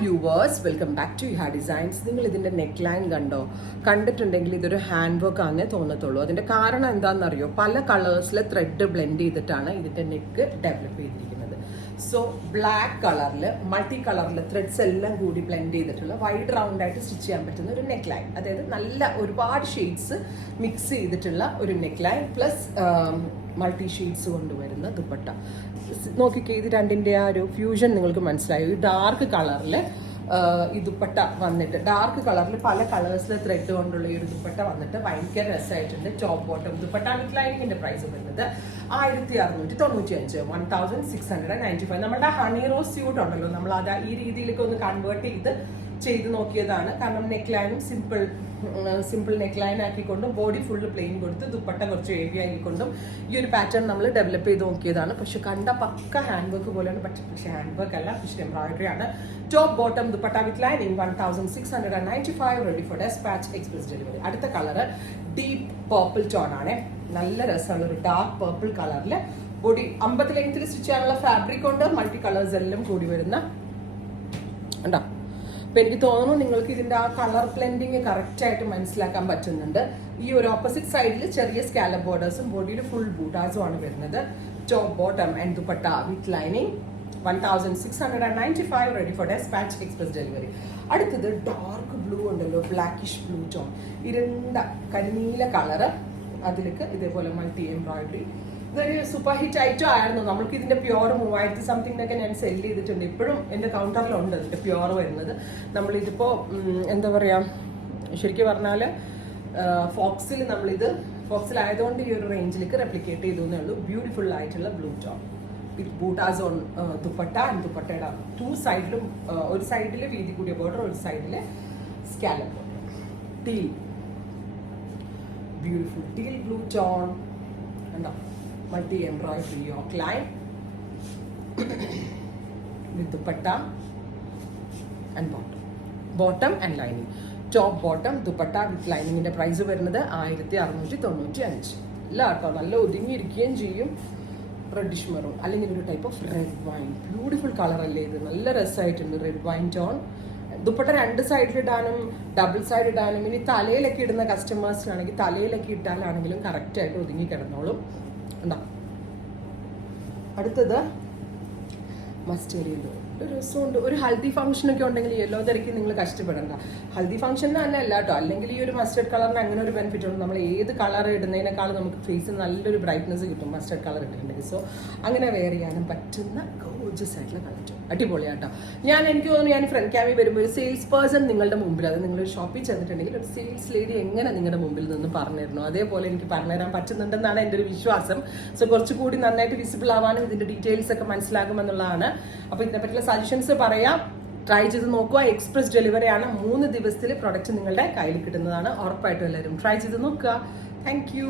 Viewers, welcome back to Iha designs. നിങ്ങൾ ഇതിൻ്റെ neck line കണ്ടിട്ടുണ്ടെങ്കിൽ ഇതൊരു ഹാൻഡ് വർക്ക് ആണെന്നേ തോന്നത്തുള്ളൂ. അതിൻ്റെ കാരണം എന്താണെന്നറിയോ? പല കളേഴ്സിലെ ത്രെഡ് ബ്ലെൻഡ് ചെയ്തിട്ടാണ് ഇതിൻ്റെ നെക്ക് ഡെവലപ്പ് ചെയ്തിരിക്കുന്നത്. സോ ബ്ലാക്ക് കളറിൽ മൾട്ടി കളറിൽ ത്രെഡ്സ് എല്ലാം കൂടി ബ്ലെൻഡ് ചെയ്തിട്ടുള്ള വൈഡ് റൗണ്ട് ആയിട്ട് സ്റ്റിച്ച് ചെയ്യാൻ പറ്റുന്ന ഒരു നെക്ക് ലൈൻ. അതായത് നല്ല ഒരുപാട് ഷെയ്ഡ്സ് മിക്സ് ചെയ്തിട്ടുള്ള ഒരു neck line plus multi shades കൊണ്ടുവരുന്ന ദുപ്പട്ട. നോക്കിക്കേ, ഇത് രണ്ടിൻ്റെ ആ ഒരു ഫ്യൂഷൻ നിങ്ങൾക്ക് മനസ്സിലായി. ഈ ഡാർക്ക് കളറിൽ ഈ ദുപ്പട്ട വന്നിട്ട് ഡാർക്ക് കളറിൽ പല കളേഴ്സിലെ ത്രെഡ് കൊണ്ടുള്ള ഈ ഒരു ദുപ്പട്ട വന്നിട്ട് ഭയങ്കര രസമായിട്ടുണ്ട്. ടോപ്പ് ബോട്ടം ദുപ്പട്ട വിത്ത് ലൈനിങ്ങിന്റെ പ്രൈസ് വരുന്നത് 1695, 1695. നമ്മുടെ ഹണി റോസ് സ്യൂട്ട് ഉണ്ടല്ലോ, നമ്മൾ അത് ഈ രീതിയിലേക്ക് ഒന്ന് കൺവേർട്ട് ചെയ്ത് നോക്കിയതാണ്. കാരണം നെക്ക് ലൈനും സിമ്പിൾ നെക്ക് ലൈൻ ആക്കിക്കൊണ്ടും ബോഡി ഫുള്ള് പ്ലെയിൻ കൊടുത്ത് ദുപ്പട്ട കുറച്ച് ഹെവി ആക്കിക്കൊണ്ടും ഈ ഒരു പാറ്റേൺ നമ്മൾ ഡെവലപ്പ് ചെയ്ത് നോക്കിയതാണ്. പക്ഷെ കണ്ട പക്ക ഹാൻഡ് വർക്ക് പോലെയാണ്. പക്ഷേ ഹാൻഡ് വർക്ക് അല്ല, പക്ഷേ എംബ്രോയിഡറി ആണ്. Top bottom dupatta with lining 1695, ready for despatch, express delivery. അടുത്ത കളറ് ഡീപ്പ് പർപ്പിൾ ടോൺ ആണ്. നല്ല രസമുള്ള ഒരു ഡാർക്ക് പർപ്പിൾ കളറിൽ ബോഡി 50 ലെങ്ത്തിൽ സ്റ്റിച്ച് ചെയ്യാനുള്ള ഫാബ്രിക് കൊണ്ട് മൾട്ടി കളേഴ്സ് എല്ലാം കൂടി വരുന്ന ഉണ്ടോ. അപ്പം എനിക്ക് തോന്നുന്നു നിങ്ങൾക്ക് ഇതിൻ്റെ ആ കളർ ബ്ലെൻഡിങ് കറക്റ്റായിട്ട് മനസ്സിലാക്കാൻ പറ്റുന്നുണ്ട്. ഈ ഒരു ഓപ്പോസിറ്റ് സൈഡിൽ ചെറിയ സ്കാലപ്പ് ബോർഡേഴ്സും ബോഡിയിൽ ഫുൾ ബൂട്ടാസും ആണ് വരുന്നത്. Top bottom and dupatta with lining 1695, ready for despatch, express delivery. അടുത്തത് ഡാർക്ക് ബ്ലൂ ഉണ്ടല്ലോ, ബ്ലാക്കിഷ് ബ്ലൂ ടോൺ, ഇരുണ്ട കരിനീല കളറ്, അതിലേക്ക് ഇതേപോലെ മൾട്ടി എംബ്രോയിഡറി. ഇതൊരു സൂപ്പർ ഹിറ്റ് ഐറ്റം ആയിരുന്നു. നമ്മൾക്ക് ഇതിന്റെ പ്യോർ 3000 സംതിങ്ങിനൊക്കെ ഞാൻ സെല് ചെയ്തിട്ടുണ്ട്. ഇപ്പോഴും എൻ്റെ കൗണ്ടറിലുണ്ട് ഇതിന്റെ പ്യോർ വരുന്നത്. നമ്മളിതിപ്പോൾ എന്താ പറയുക, ശരിക്കും പറഞ്ഞാൽ ഫോക്സിലായതുകൊണ്ട് ഈ ഒരു റേഞ്ചിലേക്ക് റെപ്ലിക്കേറ്റ് ചെയ്തു എന്നേ ഉള്ളൂ. ബ്യൂട്ടിഫുൾ ആയിട്ടുള്ള blue tone with buttas on dupatta and ദുപ്പട്ടയുടെ 2 സൈഡിലും, ഒരു സൈഡിൽ വീതി കൂടിയ ബോർഡർ, ഒരു സൈഡിൽ scallop border. Teal, beautiful teal blue tone ഉണ്ടോ. Multi embroidery yoke line with dupatta and bottom and lining. Top bottom dupatta with ലൈനിങ്ങിന്റെ പ്രൈസ് വരുന്നത് 1695. ഇല്ല കേട്ടോ, നല്ല ഒതുങ്ങിയിരിക്കുകയും ചെയ്യും. റെഡിഷ് മെറൂൺ അല്ലെങ്കിൽ ഒരു type of red wine. Beautiful colour അല്ലേ ഇത്, നല്ല രസമായിട്ടുണ്ട്. Red wine tone. ദുപ്പട്ട 2 സൈഡിൽ ഇടാനും ഡബിൾ സൈഡ് ഇടാനും, ഇനി തലയിലൊക്കെ ഇടുന്ന കസ്റ്റമേഴ്സിനാണെങ്കിൽ തലയിലൊക്കെ ഇട്ടാലാണെങ്കിലും കറക്റ്റായിട്ട് ഒതുങ്ങി കിടന്നോളും. ഉണ്ടോ. അടുത്തത് മസ്റ്റേർഡ് യെല്ലോ. ഒരു രസമുണ്ട്. ഒരു ഹൽദി ഫംഗ്ഷനൊക്കെ ഉണ്ടെങ്കിൽ യെല്ലോ തിരക്കി നിങ്ങൾ കഷ്ടപ്പെടണ്ട. ഹൽദി ഫംഗ്ഷന് തന്നെ അല്ല കേട്ടോ, അല്ലെങ്കിൽ ഈ ഒരു മസ്റ്റേർഡ് കളറിന് അങ്ങനെ ഒരു ബെനിഫിറ്റ് ഉണ്ട്. നമ്മൾ ഏത് കളർ ഇടുന്നതിനേക്കാളും നമുക്ക് ഫേസിന് നല്ലൊരു ബ്രൈറ്റ്നസ് കിട്ടും മസ്റ്റേർഡ് കളർ ഇട്ടിട്ടുണ്ടെങ്കിൽ. സോ അങ്ങനെ വെയർ ചെയ്യാനും പറ്റുന്ന ഗോർജസ് ആയിട്ടുള്ള കളർ. അടിപൊളിയാട്ടോ. എനിക്ക് തോന്നുന്നു ഞാൻ ഫ്രണ്ട് ക്യാമിൽ വരുമ്പോൾ ഒരു സെയിൽസ് പേഴ്സൺ നിങ്ങളുടെ മുമ്പിൽ, അത് നിങ്ങൾ ഷോപ്പിൽ ചെന്നിട്ടുണ്ടെങ്കിൽ ഒരു സെയിൽസ് ലേഡി എങ്ങനെ നിങ്ങളുടെ മുമ്പിൽ നിന്ന് പറഞ്ഞിരുന്നു അതേപോലെ എനിക്ക് പറഞ്ഞുതരാൻ പറ്റുന്നുണ്ടെന്നാണ് എൻ്റെ ഒരു വിശ്വാസം. സോ കുറച്ചുകൂടി നന്നായിട്ട് വിസിബിൾ ആവാനും ഇതിൻ്റെ ഡീറ്റെയിൽസ് ഒക്കെ മനസ്സിലാകുമെന്നുള്ളതാണ്. അപ്പോൾ ഇതിനെപ്പറ്റിയുള്ള സജഷൻസ് പറയാം. ട്രൈ ചെയ്ത് നോക്കുക. എക്സ്പ്രസ് ഡെലിവറി ആണ്. 3 ദിവസത്തിൽ പ്രൊഡക്റ്റ് നിങ്ങളുടെ കയ്യിൽ കിട്ടുന്നതാണ്. ഉറപ്പായിട്ടും എല്ലാവരും ട്രൈ ചെയ്ത് നോക്കുക. Thank you.